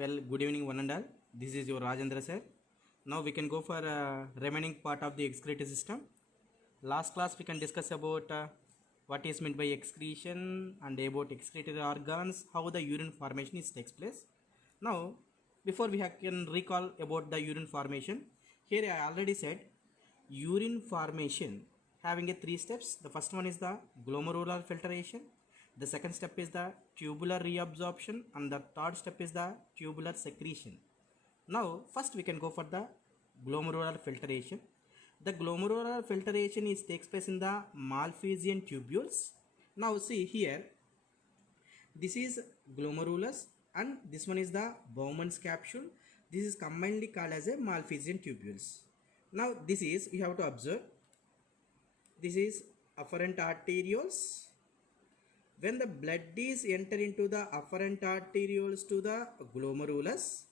Well, good evening, one and all. This is your Rajendra sir. Now we can go for remaining part of the excretory system. Last class we can discuss about what is meant by excretion and about excretory organs, how the urine formation is takes place. Now, before can recall about the urine formation, here I already said urine formation having a three steps. The first one is the glomerular filtration. The second step is the tubular reabsorption, and the third step is the tubular secretion. Now, first we can go for the glomerular filtration. The glomerular filtration is takes place in the Malpighian tubules. Now see here, this is glomerulus and this one is the Bowman's capsule. This is commonly called as a Malpighian tubules. Now this is, you have to observe, this is afferent arterioles. When the blood is enter into the afferent arterioles to the glomerulus,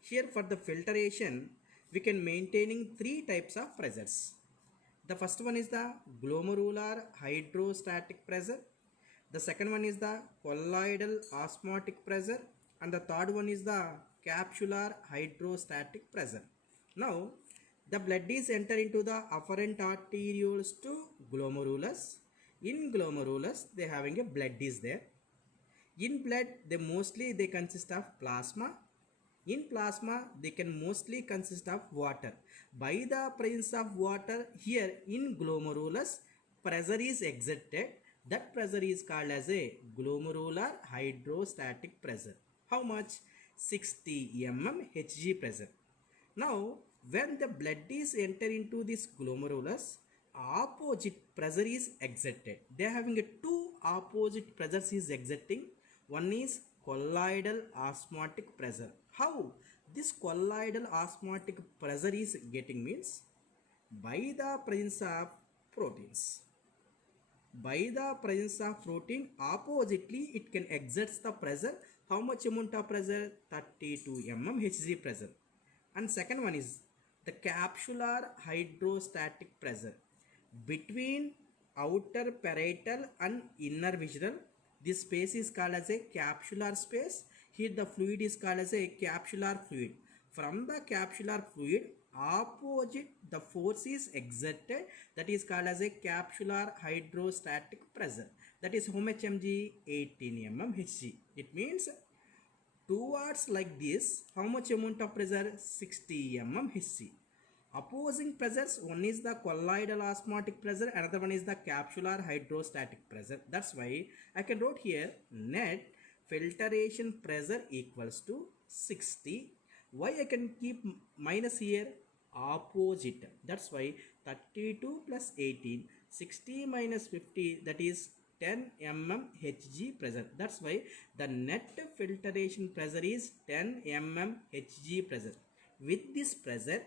here for the filtration we can maintaining three types of pressures. The first one is the glomerular hydrostatic pressure. The second one is the colloidal osmotic pressure, and the third one is the capsular hydrostatic pressure. Now the blood is enter into the afferent arterioles to glomerulus. In glomerulus they having a blood is there. In blood they consist of plasma. In plasma they can mostly consist of water. By the presence of water here in glomerulus, pressure is exerted. That pressure is called as a glomerular hydrostatic pressure. How much? 60 mm Hg pressure. Now when the blood is enter into this glomerulus, opposite pressure is exerted. They are having a two opposite pressures is exerting. One is colloidal osmotic pressure. How this colloidal osmotic pressure is getting means by the presence of proteins. By the presence of protein, oppositely it can exert the pressure. How much amount of pressure? 32 mm Hg pressure. And second one is the capsular hydrostatic pressure. Between outer parietal and inner visceral, this space is called as a capsular space. Here the fluid is called as a capsular fluid. From the capsular fluid, opposite the force is exerted, that is called as a capsular hydrostatic pressure. That is how much mg? 18 mm Hg. It means towards like this, how much amount of pressure? 60 mm Hg. Opposing pressures, one is the colloidal osmotic pressure, another one is the capsular hydrostatic pressure. That's why I can write here net filtration pressure equals to 60. Why I can keep minus here? Opposite. That's why 32 plus 18, 60 minus 50, that is 10 mm Hg pressure. That's why the net filtration pressure is 10 mm Hg pressure. With this pressure,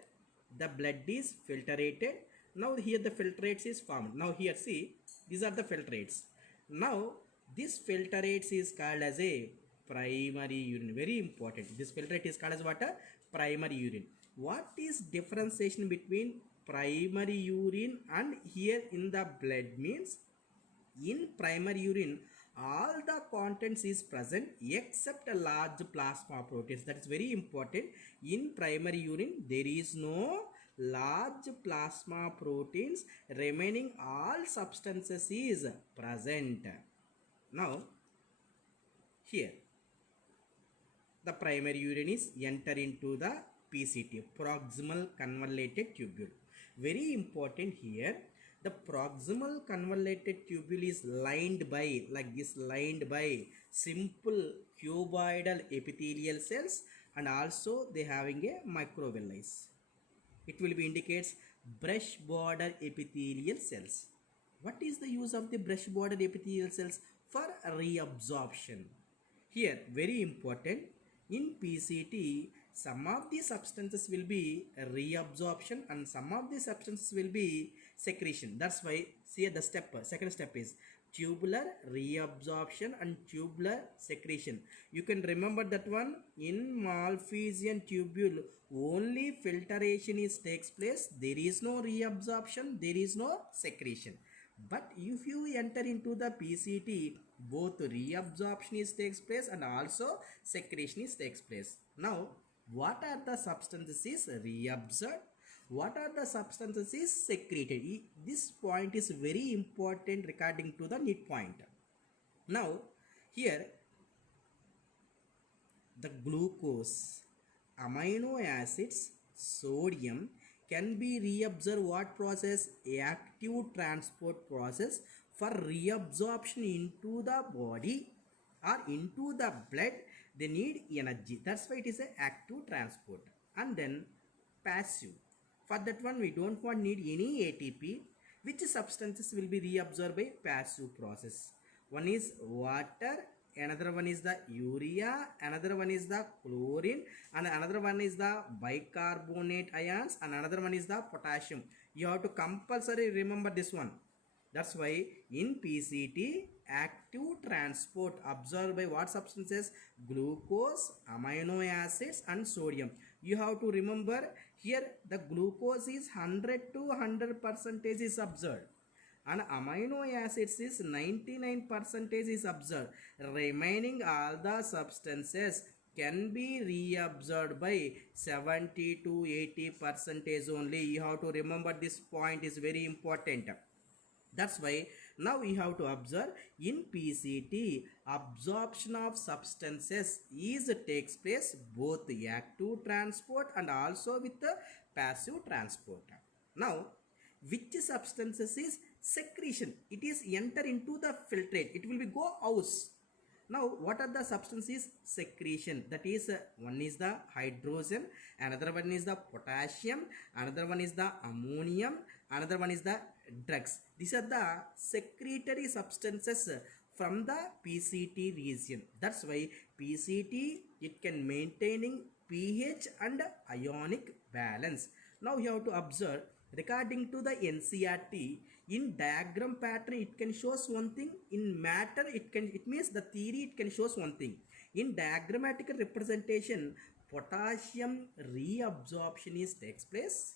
the blood is filtrated. Now here the filtrates is formed. Now here see, these are the filtrates. Now this filtrates is called as a primary urine. Very important. This filtrate is called as what? Primary urine. What is differentiation between primary urine and here in the blood means? In primary urine, all the contents is present except a large plasma proteins. That is very important. In primary urine, there is no large plasma proteins. Remaining all substances is present. Now, here, the primary urine is enter into the PCT, proximal convoluted tubule. Very important here. The proximal convoluted tubule is lined by, like this, lined by simple cuboidal epithelial cells, and also they having a microvilli. It will be indicates brush border epithelial cells. What is the use of the brush border epithelial cells? For reabsorption. Here, very important, in PCT, some of the substances will be reabsorption and some of the substances will be secretion. That's why see the second step is tubular reabsorption and tubular secretion. You can remember that one. In Malpighian tubule, only filtration is takes place. There is no reabsorption, there is no secretion. But if you enter into the PCT, both reabsorption is takes place and also secretion is takes place. Now what are the substances is reabsorbed, what are the substances is secreted? This point is very important regarding to the need point. Now here the glucose, amino acids, sodium can be reabsorbed what process? Active transport process for reabsorption into the body or into the blood. They need energy, that's why it is a active transport. And then passive, for that one we don't want need any ATP. Which substances will be reabsorbed by passive process? One is water, another one is the urea, another one is the chlorine, and another one is the bicarbonate ions, and another one is the potassium. You have to compulsory remember this one. That's why in PCT, active transport absorbed by what substances? Glucose, amino acids, and sodium. You have to remember here the glucose is 100 to 100% is absorbed, and amino acids is 99% is absorbed. Remaining all the substances can be reabsorbed by 70 to 80% only. You have to remember this point is very important. That's why now we have to observe in PCT absorption of substances is takes place both the active transport and also with the passive transport. Now which substances is secretion? It is enter into the filtrate, it will be go out. Now what are the substances secretion? That is one is the hydrogen, another one is the potassium, another one is the ammonium, another one is the drugs. These are the secretory substances from the PCT region. That's why PCT it can maintaining pH and ionic balance. Now you have to observe regarding to the NCERT, in diagram pattern it can shows one thing, in matter it means the theory it can shows one thing. In diagrammatical representation, potassium reabsorption is takes place,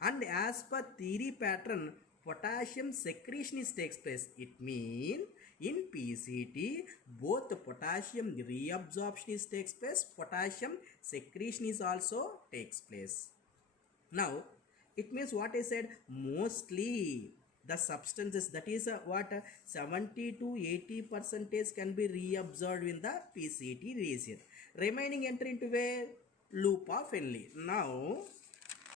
and as per theory pattern potassium secretion is takes place. It means in PCT both potassium reabsorption is takes place, potassium secretion is also takes place. Now it means what I said, mostly the substances that is what 70 to 80% can be reabsorbed in the PCT region. Remaining enter into a loop of Henle. Now